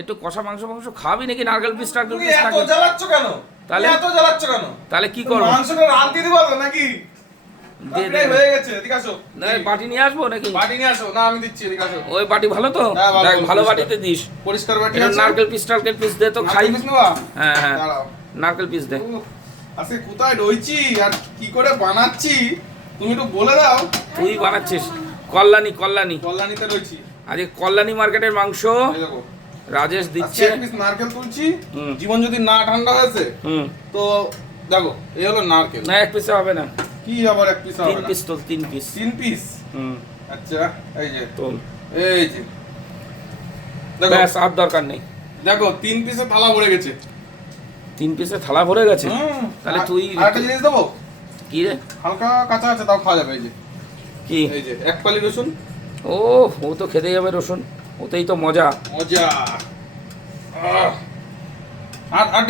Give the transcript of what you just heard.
একটু কষা মাংস খাবি নাকি নারকেল পিস তুমি এত জ্বালাচ্ছ কেন? তাহলে এত জ্বালাচ্ছ কেন? তাহলে কি করবো? মাংসটা রাঁধতে দিতে পারবে নাকি? প্রায় হয়ে গেছে, এদিকে আসো। না বাটি নিয়ে আসবো নাকি? বাটি নিয়ে আসো। না আমি দিচ্ছি, এদিকে আসো। ওই বাটি ভালো তো? হ্যাঁ, ভালো, দেখ ভালো পরিষ্কার। বাটিতে দিস। পরিষ্কার বাটি এটা আছে? নারকেল পিস দে তো খাই। নারকেল পিস নেবা? হ্যাঁ হ্যাঁ দাঁড়াও। নারকেল পিস দে। আজকে কোথায় রইছি আর কি করে বানাচ্ছি তুমি একটু বলে দাও। তুই বানাচ্ছিস কল্যাণী কল্যাণীতে রইছি। আজকে কল্যাণী মার্কেটের মাংস এই দেখো, রাজেশ আজকে দিচ্ছে। এক পিস নারকেল তুলছি। হুম। জীবন যদি না ঠান্ডা হয়েছে হুম তো দেখো এই হলো নারকেল। না এক পিসে হবে না, কি আবার এক পিস হবে 3 না? পিস তোল 3 পিস। 3 পিস? হুম আচ্ছা এই যে তোল। এই যে দেখো ব্যাস আর দরকার নেই। দেখো 3 পিসে থালা ভরে গেছে। 3 পিসে থালা ভরে গেছে। তাহলে তুই আরেকটা জিনিস দেবো, কি রে? হালকা কাঁচা আছে তাও খাওয়া যাবে। এই যে কি? এই যে এক পালি রসুন। ও ও তো খেতে যাবে রসুন, ওতেই তো মজা। মজা। আর আর